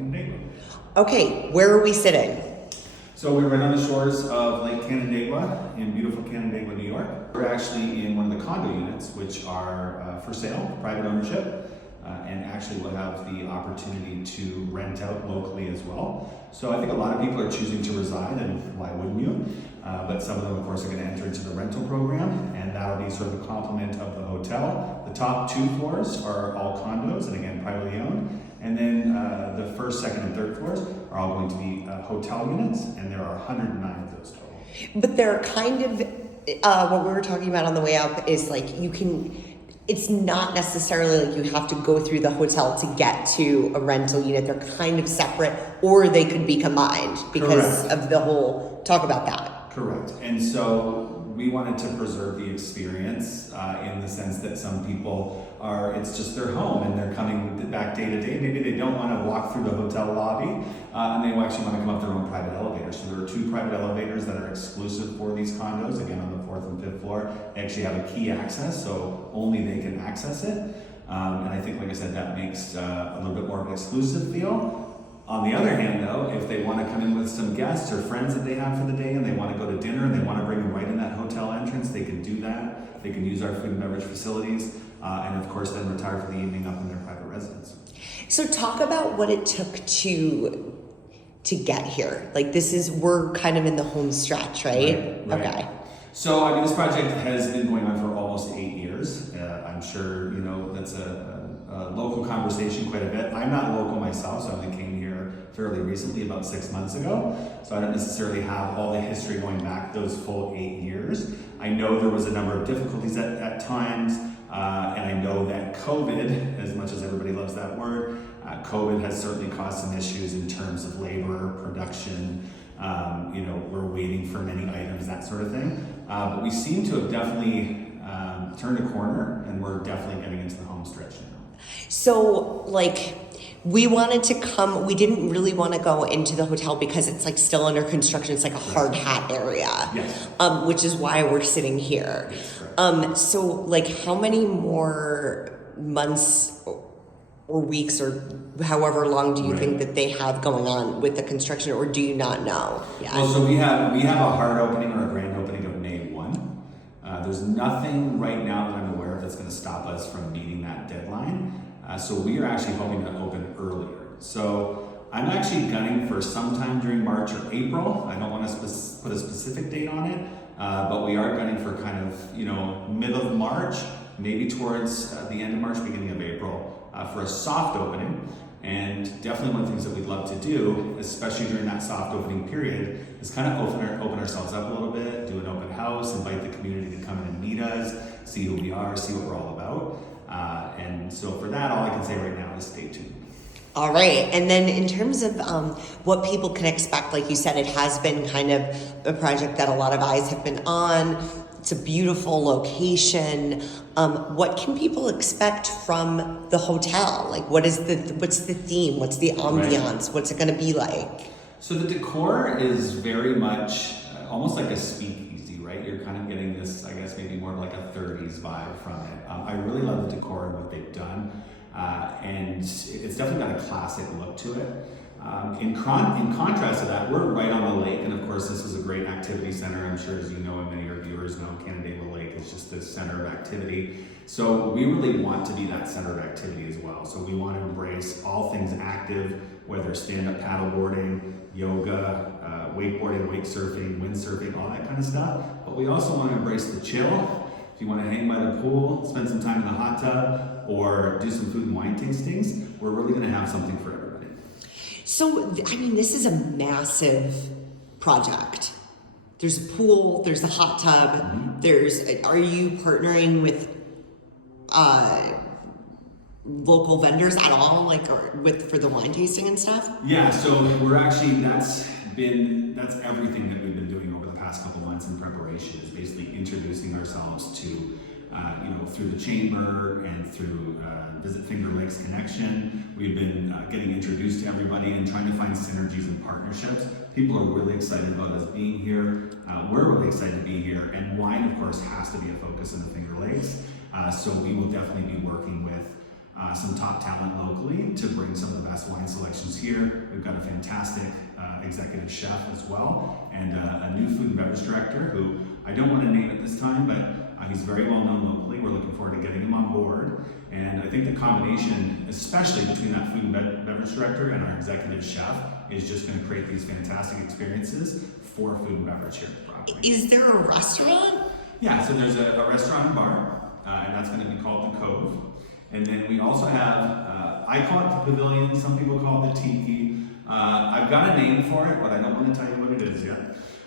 Canandaigua. Okay, where are we sitting? So we're right on the shores of Lake Canandaigua in beautiful Canandaigua, New York. We're actually in one of the condo units, which are for sale, private ownership, and actually we'll have the opportunity to rent out locally as well. So I think a lot of people are choosing to reside, and why wouldn't you? But some of them, of course, are going to enter into the rental program, and that'll be sort of a complement of the hotel. The top 2 floors are all condos, and again, privately owned. And then the first, second, and third floors are all going to be hotel units, and there are 109 of those total. But they're kind of, what we were talking about on the way up is like it's not necessarily like you have to go through the hotel to get to a rental unit. They're kind of separate, or they could be combined because Correct. of the whole, talk about that. Correct. And so we wanted to preserve the experience in the sense that some people it's just their home and they're coming back day to day. Maybe they don't want to walk through the hotel lobby and they actually want to come up their own private elevator. So there are 2 private elevators that are exclusive for these condos. Again, on the 4th and 5th floor, they actually have a key access, so only they can access it. And I think, like I said, that makes a little bit more of an exclusive feel. On the other hand, though, if they want to come in with some guests or friends that they have for the day and they want to go to dinner and they want to bring them right in that hotel entrance, they can do that. They can use our food and beverage facilities and, of course, then retire for the evening up in their private residence. So talk about what it took to get here. Like we're kind of in the home stretch, right? Right. Okay. So, I mean, this project has been going on for almost 8 years. I'm sure, that's a local conversation quite a bit. I'm not local myself, so I only came here fairly recently, about 6 months ago. So I don't necessarily have all the history going back those full 8 years. I know there was a number of difficulties at times, and I know that COVID, as much as everybody loves that word, COVID has certainly caused some issues in terms of labor, production. We're waiting for many items, that sort of thing. But we seem to have definitely turned a corner, and we're definitely getting into the home stretch now. So, we wanted to come, we didn't really want to go into the hotel because it's still under construction. It's like a hard hat area. Yes. Which is why we're sitting here. Yes, so how many more months or weeks or however long do you think that they have going on with the construction, or do you not know yet? Well, so we have a hard opening or a grand opening of May 1. There's nothing right now that I'm aware of that's going to stop us from meeting that deadline. So we are actually hoping to open earlier. So I'm actually gunning for sometime during March or April. I don't want to put a specific date on it, but we are gunning for kind of, middle of March, maybe towards the end of March, beginning of April, for a soft opening. And definitely one of the things that we'd love to do, especially during that soft opening period, is kind of open ourselves up a little bit, do an open house, invite the community to come in and meet us, see who we are, see what we're all about. And so for that, all I can say right now is stay tuned. All right. And then in terms of what people can expect, like you said, it has been kind of a project that a lot of eyes have been on. It's a beautiful location. What can people expect from the hotel? What's the theme? What's the ambiance? Right. What's it going to be like? So the decor is very much almost like a speakeasy, right? You're kind of getting this, I guess, maybe more of like a 30s vibe from it. I really love the decor and what they've done. And it's definitely got a classic look to it. In contrast to that, we're right on the lake, and of course this is a great activity center. I'm sure, as you know, and many of our viewers know, Canandaigua Lake is just the center of activity. So we really want to be that center of activity as well. So we want to embrace all things active, whether stand-up paddleboarding, yoga, wakeboarding, wake surfing, windsurfing, all that kind of stuff. But we also want to embrace the chill. If you want to hang by the pool, spend some time in the hot tub, or do some food and wine tastings, we're really going to have something for everybody. So, this is a massive project. There's a pool, there's the hot tub, are you partnering with local vendors at all, for the wine tasting and stuff? Yeah, so we're actually, that's everything that we've been doing over the past couple months in preparation, is basically introducing ourselves to through the chamber and through Visit Finger Lakes Connection. We've been getting introduced to everybody and trying to find synergies and partnerships. People are really excited about us being here. We're really excited to be here. And wine, of course, has to be a focus in the Finger Lakes. So we will definitely be working with some top talent locally to bring some of the best wine selections here. We've got a fantastic executive chef as well, and a new food and beverage director who I don't want to name at this time, but he's very well known locally. We're looking forward to getting him on board. And I think the combination, especially between that food and beverage director and our executive chef, is just going to create these fantastic experiences for food and beverage here at the property. Is there a restaurant? Yeah, so there's a restaurant and bar, and that's going to be called the Cove. And then we also have, I call it the pavilion, some people call it the tiki. I've got a name for it, but I don't want to tell you what it is yet.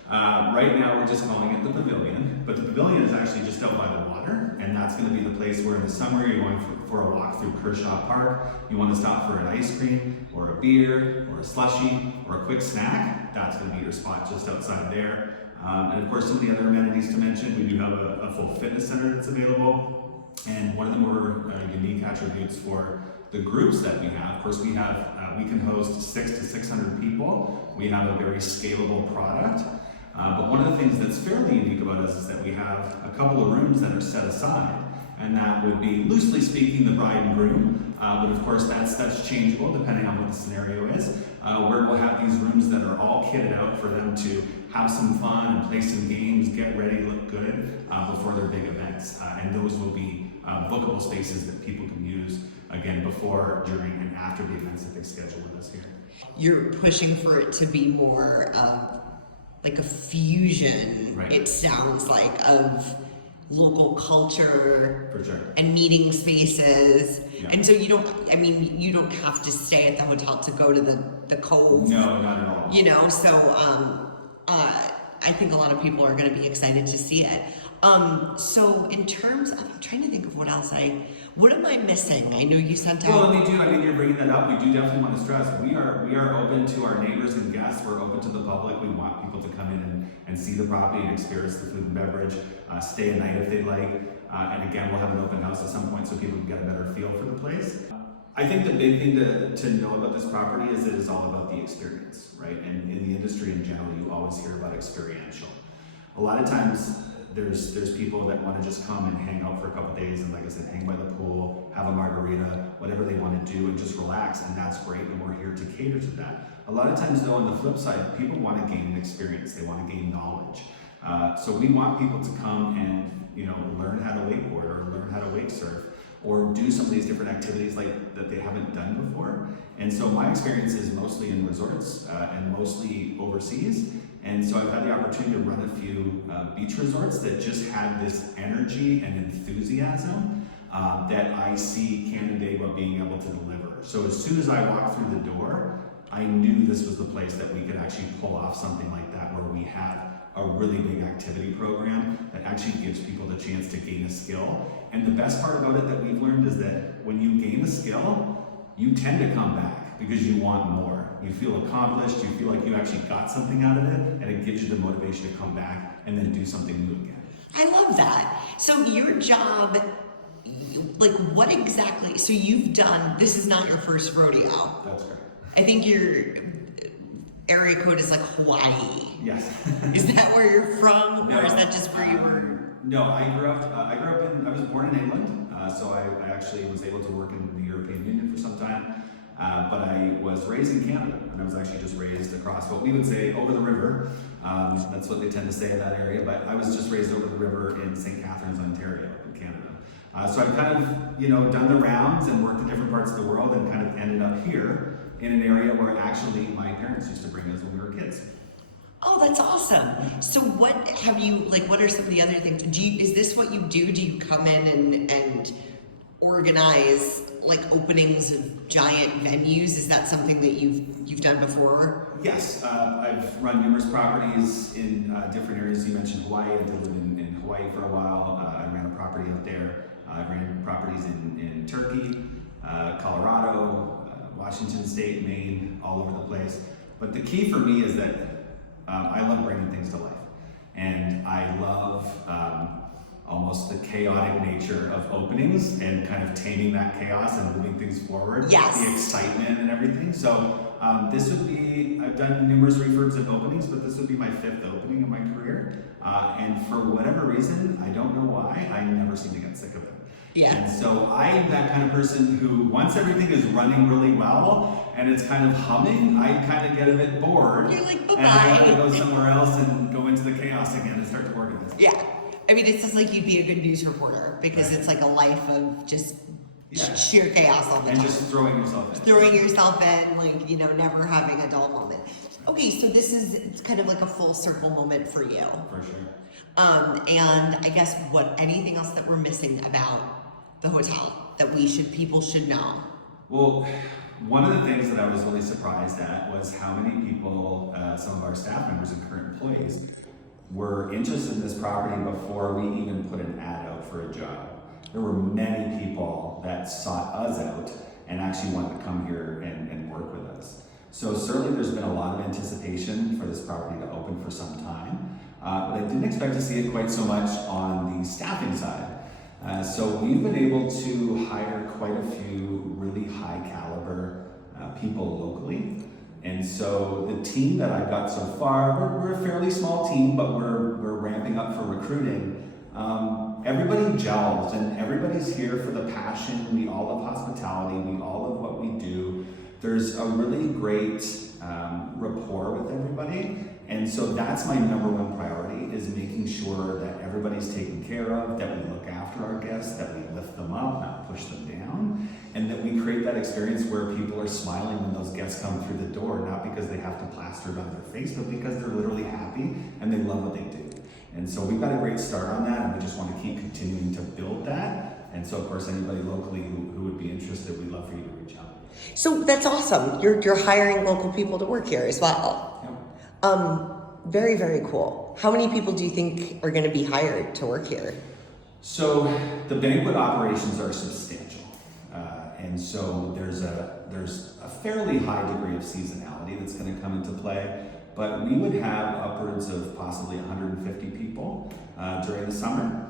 Right now we're just calling it the pavilion, but the pavilion is actually just out by the water, and that's going to be the place where in the summer you're going for a walk through Kershaw Park. You want to stop for an ice cream, or a beer, or a slushie, or a quick snack. That's going to be your spot just outside there. And of course, some of the other amenities to mention, we do have a full fitness center that's available. And one of the more unique attributes for the groups that we have, of course, we can host 600 to 600 people. We have a very scalable product. But one of the things that's fairly unique about us is that we have a couple of rooms that are set aside, and that would be, loosely speaking, the bride and groom. But of course, that's changeable depending on what the scenario is. Where we'll have these rooms that are all kitted out for them to have some fun and play some games, get ready, look good before their big events. And those will be bookable spaces that people can use, again, before, during, and after the events that they schedule with us here. You're pushing for it to be more like a fusion, right. It sounds like, of local culture For sure. and meeting spaces. Yeah. And so you don't have to stay at the hotel to go to the Cove. No, not at all. You know, so I think a lot of people are going to be excited to see it. So in terms of, I'm trying to think of what am I missing? I know you sent out. Well, you're bringing that up. We do definitely want to stress, we are open to our neighbors and guests. We're open to the public. We want people to come in and see the property and experience the food and beverage, stay a night if they'd like. And again, we'll have an open house at some point so people can get a better feel for the place. I think the big thing to know about this property is it is all about the experience, right? And in the industry in general, you always hear about experiential. A lot of times, there's people that want to just come and hang out for a couple days and, like I said, hang by the pool, have a margarita, whatever they want to do, and just relax, and that's great, and we're here to cater to that. A lot of times, though, on the flip side, people want to gain an experience. They want to gain knowledge. So we want people to come and learn how to wakeboard or learn how to wake surf or do some of these different activities like that they haven't done before. And so my experience is mostly in resorts and mostly overseas. And so I've had the opportunity to run a few beach resorts that just had this energy and enthusiasm that I see Canandaigua being able to deliver. So as soon as I walked through the door, I knew this was the place that we could actually pull off something like that, where we have a really big activity program that actually gives people the chance to gain a skill. And the best part about it that we've learned is that when you gain a skill, you tend to come back because you want more. You feel accomplished, you feel like you actually got something out of it, and it gives you the motivation to come back and then do something new again. I love that. So your job, like what exactly, so you've done, this is not your first rodeo. That's correct. I think your area code is like Hawaii. Yes. Is that where you're from? No, or is that just where you were? No, I was born in England, so I actually was able to work in the European Union for some time. But I was raised in Canada, and I was actually just raised across what we would say over the river. That's what they tend to say in that area, but I was just raised over the river in St. Catharines, Ontario, in Canada. So I've kind of, done the rounds and worked in different parts of the world and kind of ended up here in an area where actually my parents used to bring us when we were kids. Oh, that's awesome. So what have you, what are some of the other things? Is this what you do? Do you come in and organize openings of giant venues? Is that something that you've done before? Yes, I've run numerous properties in different areas. You mentioned Hawaii. I did live in Hawaii for a while. I ran a property out there. I ran properties in Turkey, Colorado, Washington State, Maine, all over the place. But the key for me is that I love bringing things to life. And I love almost the chaotic nature of openings and kind of taming that chaos and moving things forward. Yes. The excitement and everything. So this would be, I've done numerous refurbs and openings, but this would be my 5th opening of my career. And for whatever reason, I don't know why, I never seem to get sick of it. Yeah. And so I am that kind of person who, once everything is running really well and it's kind of humming, I kind of get a bit bored. You're like, and I want to bye-bye. go somewhere else and go into the chaos again and start to organize. Yeah. I mean, it's just like you'd be a good news reporter because it's like a life of just sheer chaos all the And time. just throwing yourself in. Throwing yourself in, like, you know, never having a dull moment. Okay, so this is it's kind of like a full circle moment for you. For sure. And I guess anything else that we're missing about the hotel that people should know? Well, one of the things that I was really surprised at was how many people, some of our staff members and current employees, were interested in this property before we even put an ad out for a job. There were many people that sought us out and actually wanted to come here and work with us. So certainly there's been a lot of anticipation for this property to open for some time, but I didn't expect to see it quite so much on the staffing side. So we've been able to hire quite a few really high caliber people locally. And so the team that I've got so far, we're a fairly small team, but we're ramping up for recruiting. Everybody gels and everybody's here for the passion. We all love hospitality. We all love what we do. There's a really great rapport with everybody. And so that's my number one priority, is making sure that everybody's taken care of, that we look after our guests, that we lift them up, not push them down, and that we create that experience where people are smiling when those guests come through the door, not because they have to plaster it on their face, but because they're literally happy and they love what they do. And so we've got a great start on that, and we just want to keep continuing to build that. And so, of course, anybody locally who would be interested, we'd love for you to reach out. So that's awesome. You're hiring local people to work here as well. Yeah. Very, very cool. How many people do you think are going to be hired to work here? So the banquet operations are substantial, and so there's a fairly high degree of seasonality that's going to come into play. But we would have upwards of possibly 150 people during the summer.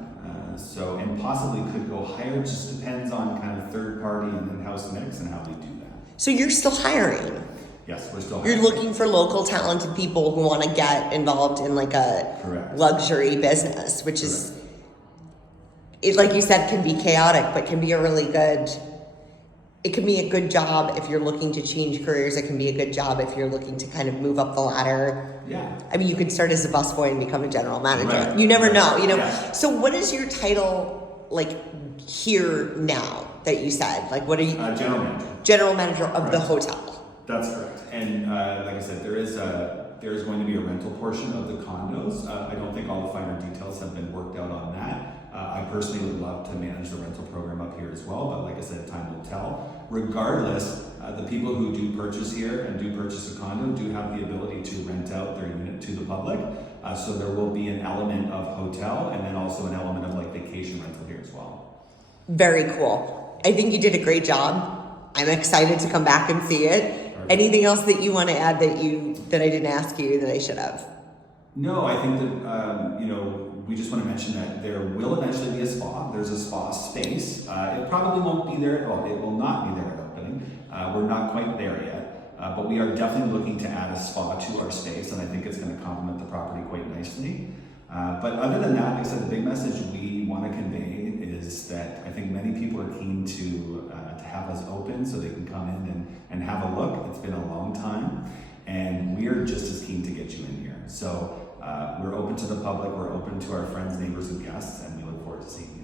And possibly could go higher. It just depends on kind of third party and in-house mix and how we do that. So you're still hiring? Yes, we're still You're hiring. looking for local talented people who want to get involved in like a Correct. luxury business, which is, it, like you said, can be chaotic, but can be it can be a good job if you're looking to change careers. It can be a good job if you're looking to kind of move up the ladder. Yeah. I mean, you could start as a busboy and become a general manager. Right. You never know, you know. Yeah. So what is your title like here now that you said? Like, what are you? General manager. General manager of the Right. hotel. That's correct. And like I said, there is going to be a rental portion of the condos. I don't think all the finer details have been worked out on that. I personally would love to manage the rental program up here as well, but like I said, time will tell. Regardless, the people who do purchase here and do purchase a condo do have the ability to rent out their unit to the public. So there will be an element of hotel and then also an element of like vacation rental here as well. Very cool. I think you did a great job. I'm excited to come back and see it. Anything else that you want to add that I didn't ask you that I should have? No, I think that, we just want to mention that there will eventually be a spa. There's a spa space. It probably won't be there, well, it will not be there at opening. We're not quite there yet, but we are definitely looking to add a spa to our space, and I think it's going to complement the property quite nicely. But other than that, like I said, the big message we want to convey is that I think many people are keen to have us open so they can come in and have a look. It's been a long time, and we are just as keen to get you in here. So we're open to the public, we're open to our friends, neighbors, and guests, and we look forward to seeing you.